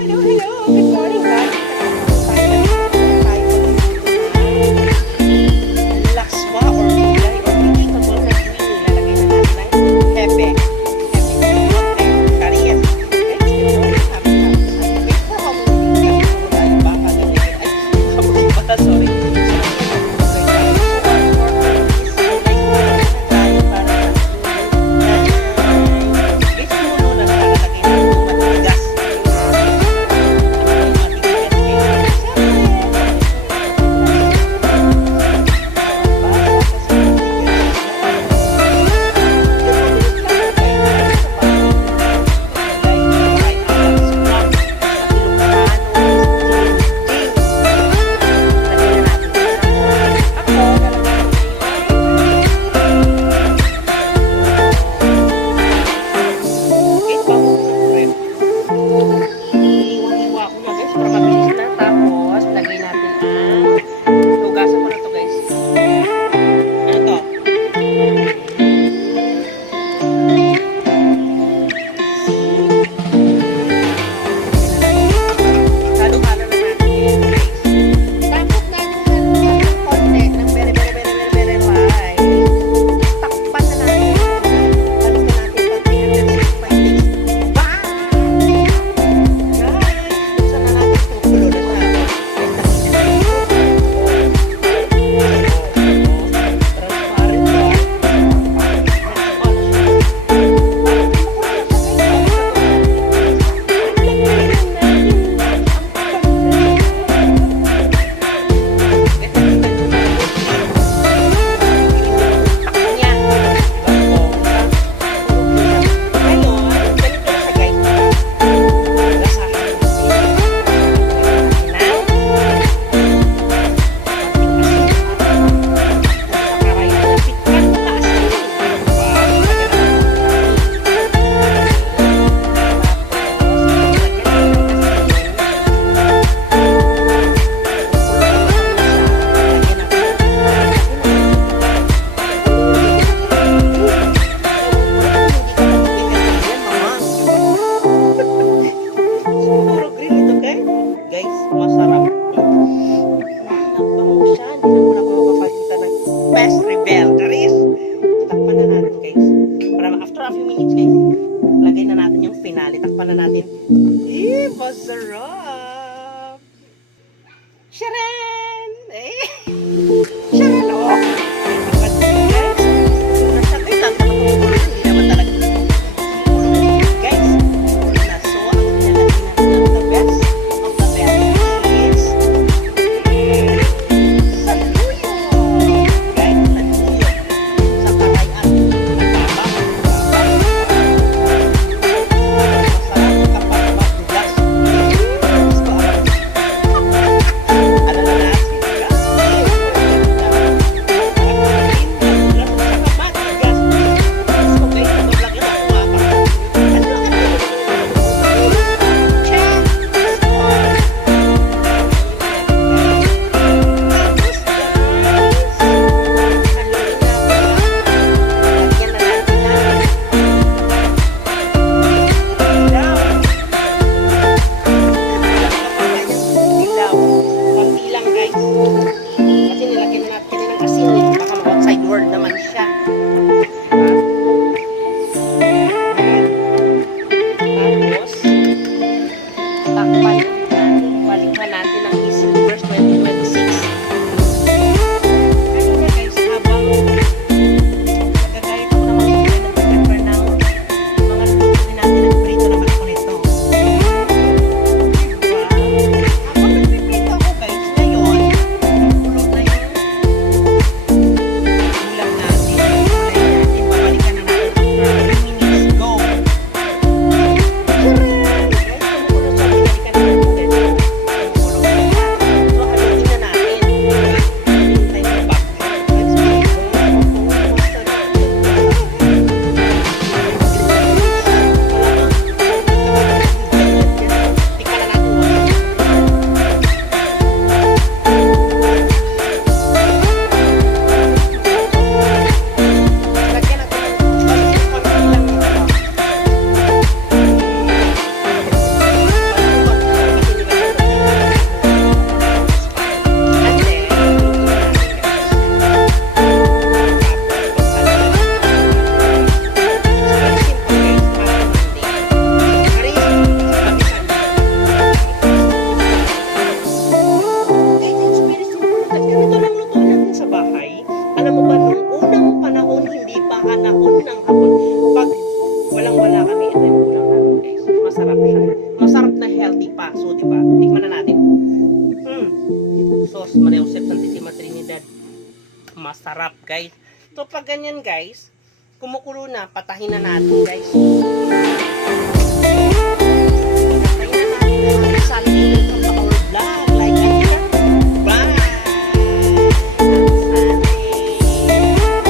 Hello, hello. Good morning, guys. Lakswa or gulay or vegetable na nilalagay na natin ng hepe. Hepe and kariyes. Sorry. Best rebel. Charis! Takpan na natin, guys. Para after a few minutes, guys, lagay na natin yung finale. Takpan na natin. Masarap! Sharan! Eh! Sharan! Oh! Takpan na, guys. Nasa guys, lang naman tumutuloy. Hindi naman talaga. Guys, na so, ang pinalagay natin ng the best of the best is masarap guys. So pag ganyan guys, kumukulo na, patahin na natin guys.